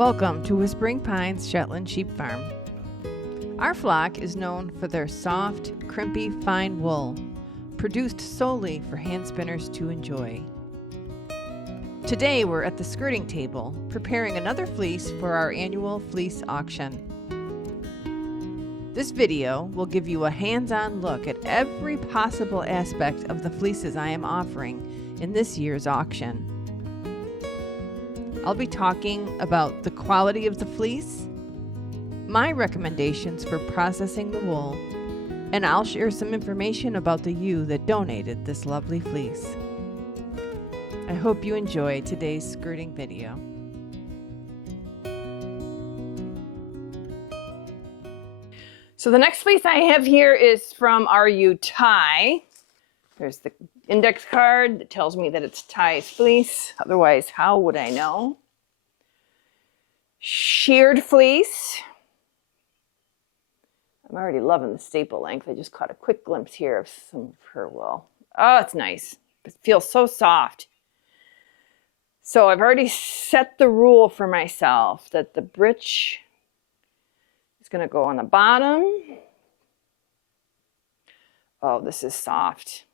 Welcome to Whispering Pines Shetland Sheep Farm. Our flock is known for their soft, crimpy, fine wool, produced solely for hand spinners to enjoy. Today we're at the skirting table, preparing another fleece for our annual fleece auction. This video will give you a hands-on look at every possible aspect of the fleeces I am offering in this year's auction. I'll be talking about the quality of the fleece, my recommendations for processing the wool, and I'll share some information about the ewe that donated this lovely fleece. I hope you enjoy today's skirting video. So the next fleece I have here is from our ewe Ty. There's the index card that tells me that it's Ty's fleece. Otherwise, how would I know? Sheared fleece. I'm already loving the staple length. I just caught a quick glimpse here of some of her wool. Oh, it's nice. It feels so soft. So I've already set the rule for myself that the breech is going to go on the bottom. Oh, this is soft.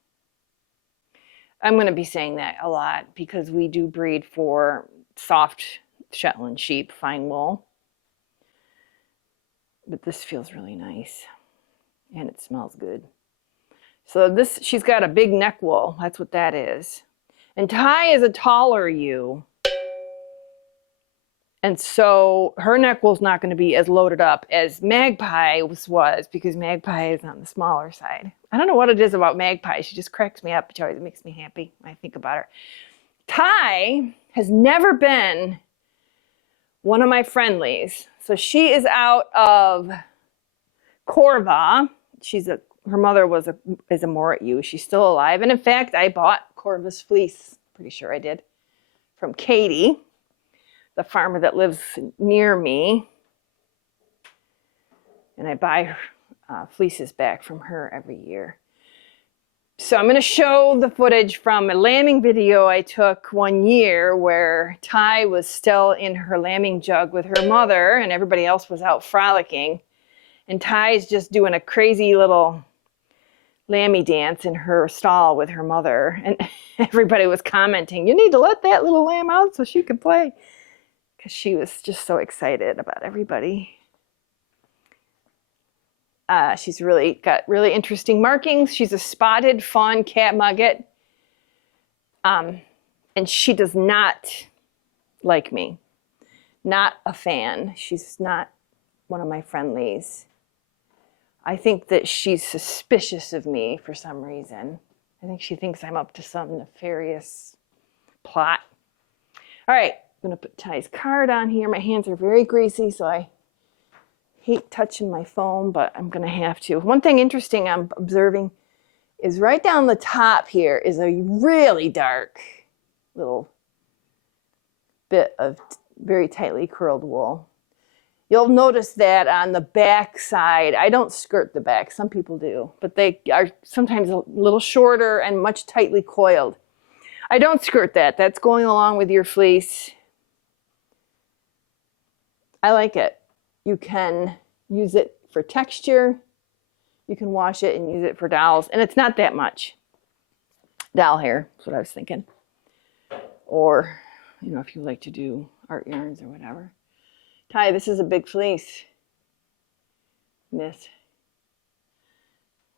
I'm going to be saying that a lot because we do breed for soft Shetland sheep, fine wool. But this feels really nice and it smells good. So this, she's got a big neck wool. That's what that is. And Ty is a taller ewe. And so her neck wool's not going to be as loaded up as Magpie was because Magpie is on the smaller side. I don't know what it is about Magpie. She just cracks me up. It always makes me happy when I think about her. Ty has never been one of my friendlies. So she is out of Corva. Her mother is a Morit ewe. She's still alive. And in fact, I bought Corva's fleece, pretty sure I did, from Katie, the farmer that lives near me. And I buy fleeces back from her every year. So I'm going to show the footage from a lambing video I took one year where Ty was still in her lambing jug with her mother and everybody else was out frolicking. And Ty's just doing a crazy little lammy dance in her stall with her mother. And everybody was commenting, you need to let that little lamb out so she can play. Because she was just so excited about everybody. She's got really interesting markings. She's a spotted fawn katmoget. And she does not like me. Not a fan. She's not one of my friendlies. I think that she's suspicious of me for some reason. I think she thinks I'm up to some nefarious plot. All right, I'm going to put Ty's card on here. My hands are very greasy, so I hate touching my phone, but I'm going to have to. One thing interesting I'm observing is right down the top here is a really dark little bit of very tightly curled wool. You'll notice that on the back side. I don't skirt the back. Some people do, but they are sometimes a little shorter and much tightly coiled. I don't skirt that. That's going along with your fleece. I like it. You can use it for texture. You can wash it and use it for dowels. And it's not that much. Dowel hair, that's what I was thinking. Or, you know, if you like to do art yarns or whatever. Ty, this is a big fleece. Miss.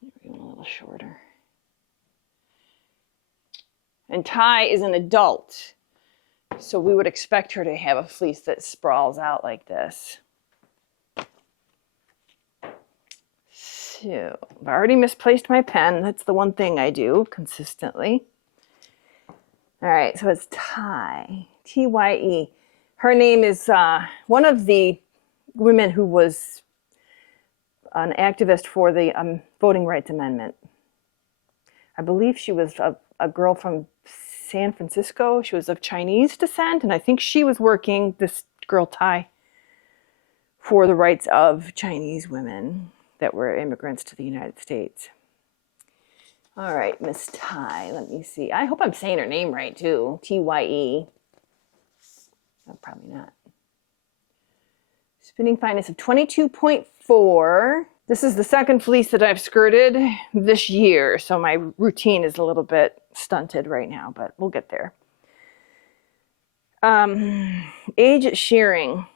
Maybe a little shorter. And Ty is an adult. So we would expect her to have a fleece that sprawls out like this. So I've already misplaced my pen. That's the one thing I do consistently. All right, so it's Ty, T-Y-E. Her name is one of the women who was an activist for the Voting Rights Amendment. I believe she was a girl from San Francisco. She was of Chinese descent, and I think she was working, this girl Ty, for the rights of Chinese women that were immigrants to the United States. All right, Miss Ty, let me see. I hope I'm saying her name right too, T-Y-E. Oh, probably not. Spinning fineness of 22.4. This is the second fleece that I've skirted this year, so my routine is a little bit stunted right now, but we'll get there. Age at shearing.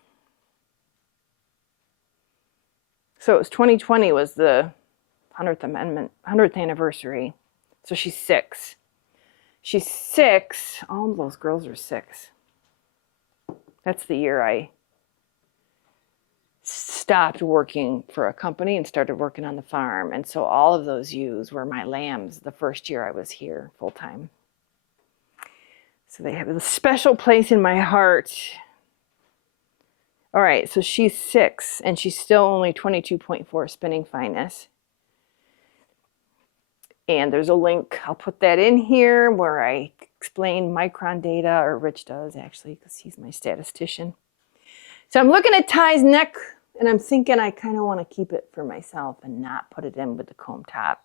So it was 2020 was the 100th anniversary. So she's 6. She's 6. All those girls are 6. That's the year I stopped working for a company and started working on the farm. And so all of those ewes were my lambs the first year I was here full time. So they have a special place in my heart. All right, so she's 6 and she's still only 22.4 spinning fineness. And there's a link, I'll put that in here where I explain micron data, or Rich does actually, because he's my statistician. So I'm looking at Ty's neck and I'm thinking I kind of want to keep it for myself and not put it in with the comb top.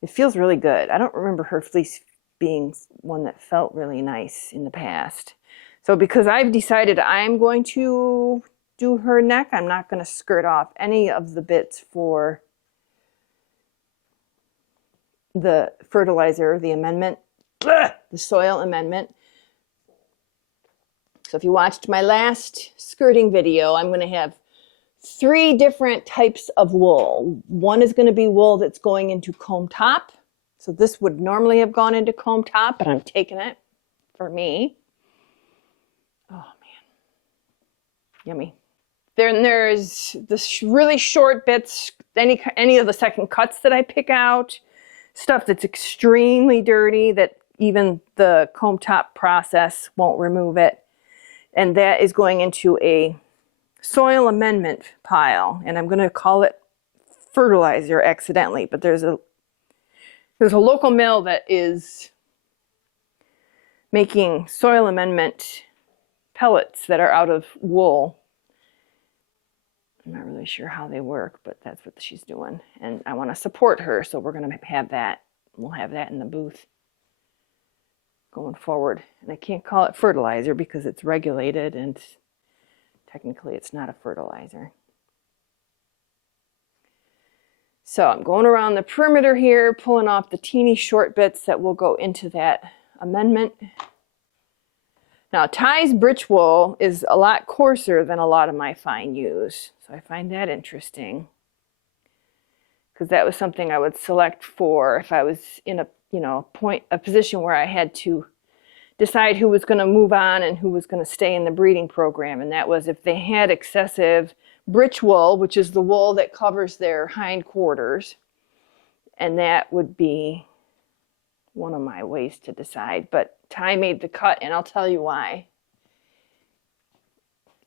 It feels really good. I don't remember her fleece being one that felt really nice in the past. So because I've decided I'm going to do her neck, I'm not going to skirt off any of the bits for the fertilizer, the amendment, the soil amendment. So if you watched my last skirting video, I'm going to have 3 different types of wool. One is going to be wool that's going into comb top. So this would normally have gone into comb top, but I'm taking it for me. Oh man, yummy. Then there's the really short bits, any of the second cuts that I pick out, stuff that's extremely dirty that even the comb top process won't remove it. And that is going into a soil amendment pile. And I'm going to call it fertilizer accidentally, but there's a local mill that is making soil amendment pellets that are out of wool. I'm not really sure how they work, but that's what she's doing. And I want to support her, so we're going to have that. We'll have that in the booth going forward. And I can't call it fertilizer because it's regulated and technically it's not a fertilizer. So I'm going around the perimeter here, pulling off the teeny short bits that will go into that amendment. Now Ty's britch wool is a lot coarser than a lot of my fine ewes. So I find that interesting, because that was something I would select for if I was in a position where I had to decide who was going to move on and who was going to stay in the breeding program. And that was if they had excessive britch wool, which is the wool that covers their hindquarters. And that would be one of my ways to decide. But Ty made the cut, and I'll tell you why.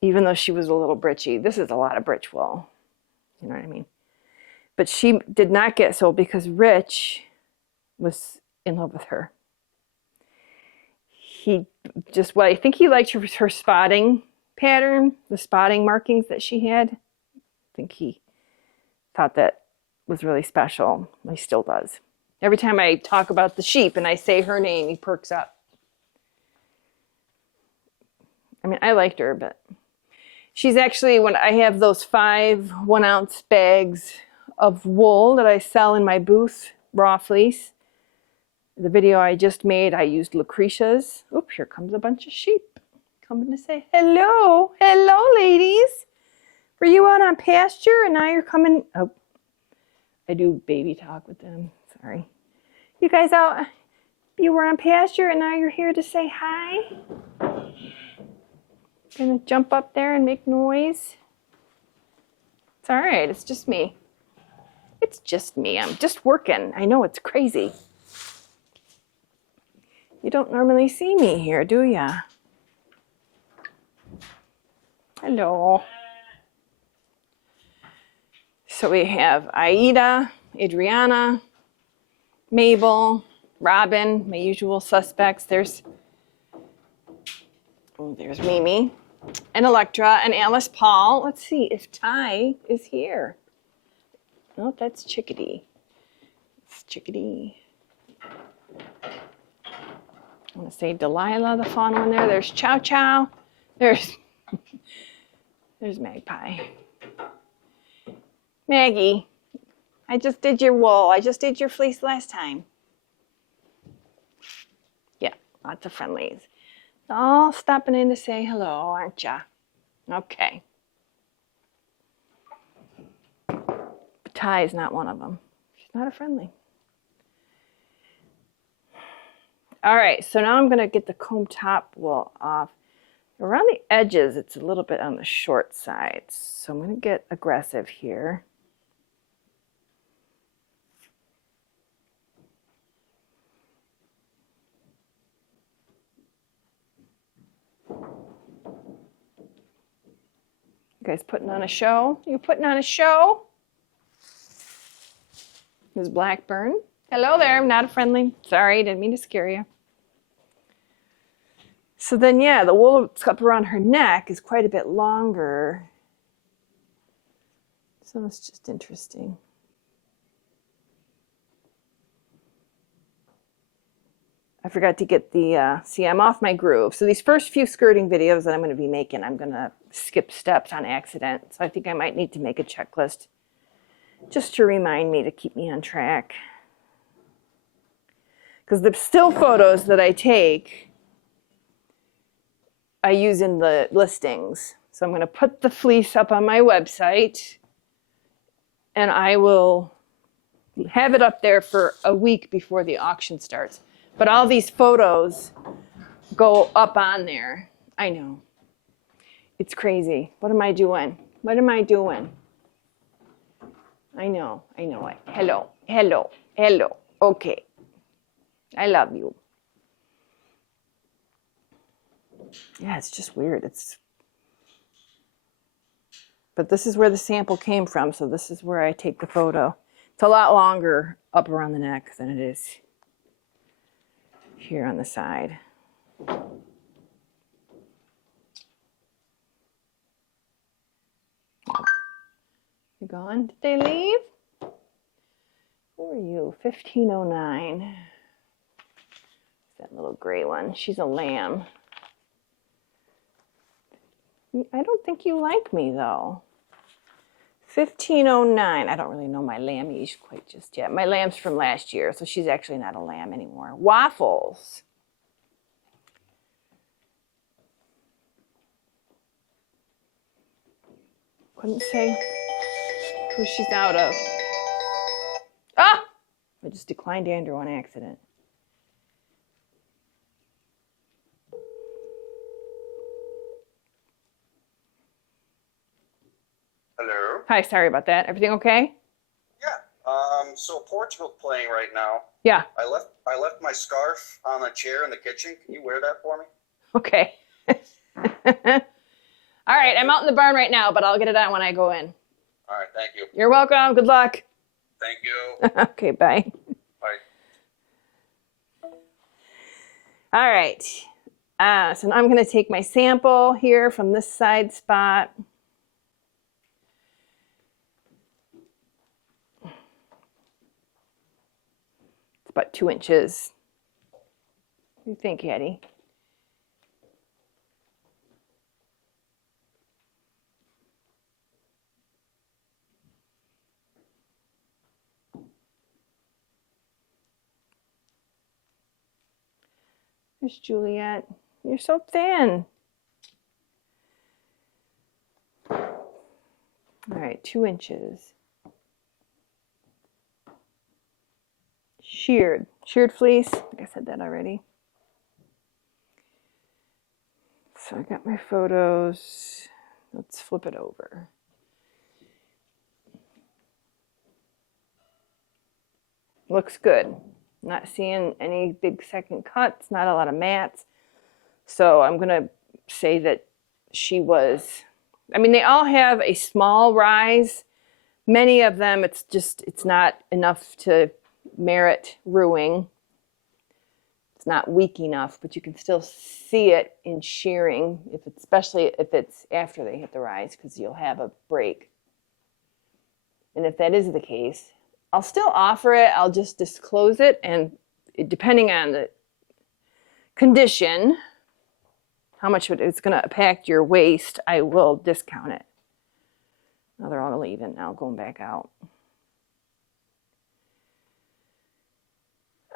Even though she was a little britchy, this is a lot of britch wool. You know what I mean? But she did not get sold because Rich was in love with her. I think he liked her spotting pattern, the spotting markings that she had. I think he thought that was really special. He still does. Every time I talk about the sheep and I say her name, he perks up. I mean, I liked her, but she's actually, when I have those 5 1-ounce bags of wool that I sell in my booth, raw fleece. The video I just made, I used Lucretia's. Oops, here comes a bunch of sheep coming to say hello. Hello, ladies. Were you out on pasture and now you're coming? Oh, I do baby talk with them. Sorry. You guys out, you were on pasture and now you're here to say hi? Gonna jump up there and make noise? It's all right, it's just me. It's just me, I'm just working. I know it's crazy. You don't normally see me here, do ya? Hello. So we have Aida, Adriana, Mabel, Robin, my usual suspects. There's Mimi, and Electra, and Alice Paul. Let's see if Ty is here. No, that's Chickadee. It's Chickadee. I want to say Delilah, the fawn one there. There's Chow Chow. There's There's Magpie. Maggie, I just did your wool. I just did your fleece last time. Yeah, lots of friendlies. All stopping in to say hello, aren't ya? Okay. Ty is not one of them. She's not a friendly. All right, so now I'm going to get the comb top wool off. Around the edges, it's a little bit on the short side, so I'm going to get aggressive here. You guys putting on a show? You putting on a show? Ms. Blackburn. Hello there, I'm not a friendly. Sorry, didn't mean to scare you. So then, yeah, the wool up around her neck is quite a bit longer. So it's just interesting. I forgot to get the, see, I'm off my groove. So these first few skirting videos that I'm going to be making, I'm going to skip steps on accident. So I think I might need to make a checklist just to remind me to keep me on track. Because the still photos that I take, I use in the listings. So I'm going to put the fleece up on my website, and I will have it up there for a week before the auction starts. But all these photos go up on there. I know. It's crazy. What am I doing? What am I doing? I know. Hello, hello, hello. Okay. I love you. Yeah, it's just weird. But this is where the sample came from, so this is where I take the photo. It's a lot longer up around the neck than it is here on the side. You gone? Did they leave? Who are you? 1509. That little gray one. She's a lamb. I don't think you like me, though. 1509. I don't really know my lammies quite just yet. My lamb's from last year, so she's actually not a lamb anymore. Waffles. Couldn't say who she's out of. Ah! I just declined Andrew on accident. Hello. Hi, sorry about that. Everything okay? Yeah. So Portugal's playing right now. Yeah. I left my scarf on a chair in the kitchen. Can you wear that for me? Okay. All right, I'm out in the barn right now, but I'll get it on when I go in. All right, thank you. You're welcome. Good luck. Thank you. Okay, bye. Bye. All right. So now I'm going to take my sample here from this side spot. It's about 2 inches. What do you think, Hattie? There's Juliet. You're so thin. All right, 2 inches. Sheared fleece. I think I said that already. So I got my photos. Let's flip it over. Looks good. Not seeing any big second cuts, not a lot of mats. So I'm going to say that she was, I mean, they all have a small rise. Many of them, it's not enough to merit ruing. It's not weak enough, but you can still see it in shearing, especially if it's after they hit the rise, because you'll have a break. And if that is the case, I'll still offer it. I'll just disclose it, and depending on the condition, how much it's going to impact your waist, I will discount it. Now they're all even now, going back out.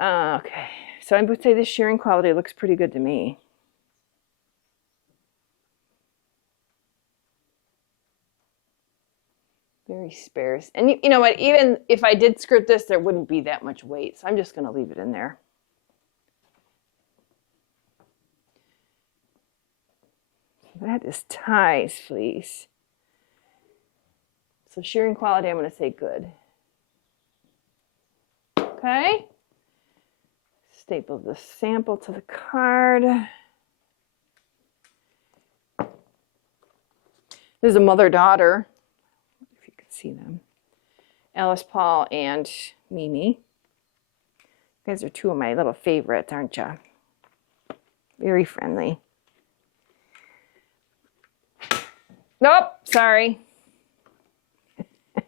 Okay, so I would say this shearing quality looks pretty good to me. Very sparse. And you know what, even if I did skirt this, there wouldn't be that much weight. So I'm just going to leave it in there. That is Ty's fleece. So shearing quality, I'm going to say good. Okay. Staple the sample to the card. This is a mother-daughter. If you can see them. Alice, Paul, and Mimi. You guys are two of my little favorites, aren't you? Very friendly. Nope, sorry. I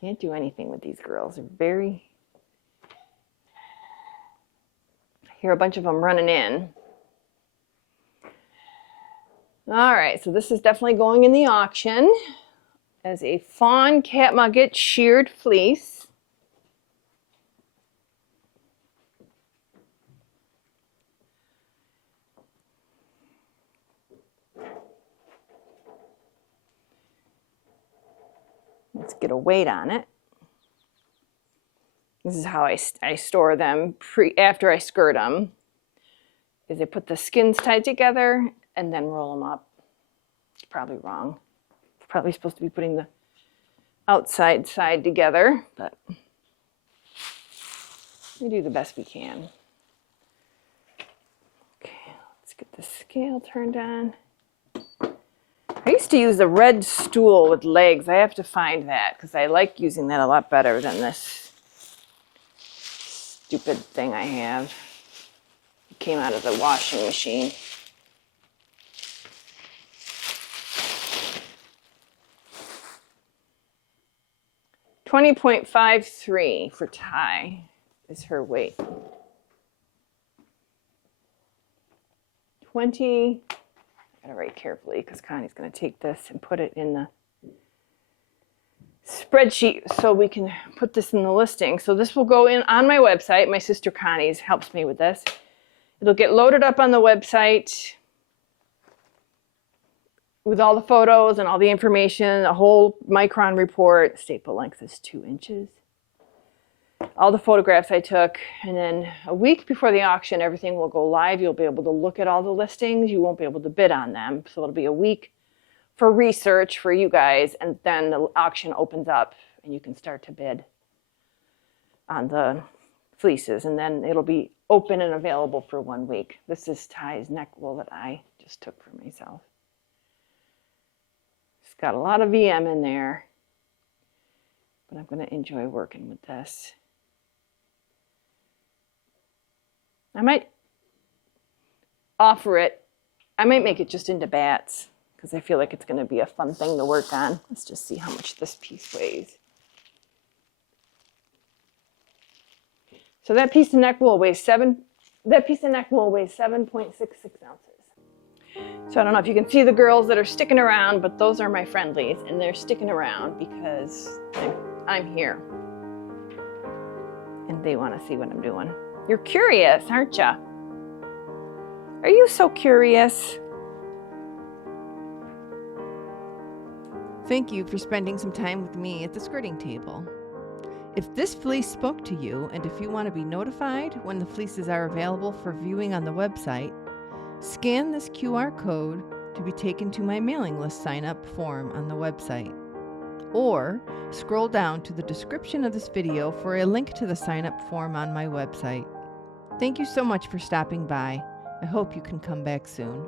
can't do anything with these girls. They're very... I hear a bunch of them running in. All right, so this is definitely going in the auction as a fawn katmoget sheared fleece. Let's get a weight on it. This is how I store them after I skirt them. Is I put the skins tied together and then roll them up. It's probably wrong. It's probably supposed to be putting the outside side together, but we do the best we can. Okay, let's get the scale turned on. I used to use a red stool with legs. I have to find that because I like using that a lot better than this stupid thing I have. It came out of the washing machine. $20.53 for Ty is her weight. 20. I gotta write carefully because Connie's gonna take this and put it in the spreadsheet so we can put this in the listing. So this will go in on my website. My sister Connie's helps me with this. It'll get loaded up on the website with all the photos and all the information, a whole micron report. Staple length is 2 inches. All the photographs I took, and then a week before the auction, everything will go live. You'll be able to look at all the listings. You won't be able to bid on them. So it'll be a week for research for you guys, and then the auction opens up and you can start to bid on the fleeces, and then it'll be open and available for 1 week. This is Ty's neck wool that I just took for myself. It's got a lot of VM in there, but I'm going to enjoy working with this. I might offer it. I might make it just into bats because I feel like it's going to be a fun thing to work on. Let's just see how much this piece weighs. So that piece of neck wool weighs 7.66 ounces. So I don't know if you can see the girls that are sticking around, but those are my friendlies, and they're sticking around because I'm here and they want to see what I'm doing. You're curious, aren't you? Are you so curious? Thank you for spending some time with me at the skirting table. If this fleece spoke to you, and if you want to be notified when the fleeces are available for viewing on the website, scan this QR code to be taken to my mailing list sign-up form on the website. Or scroll down to the description of this video for a link to the sign-up form on my website. Thank you so much for stopping by. I hope you can come back soon.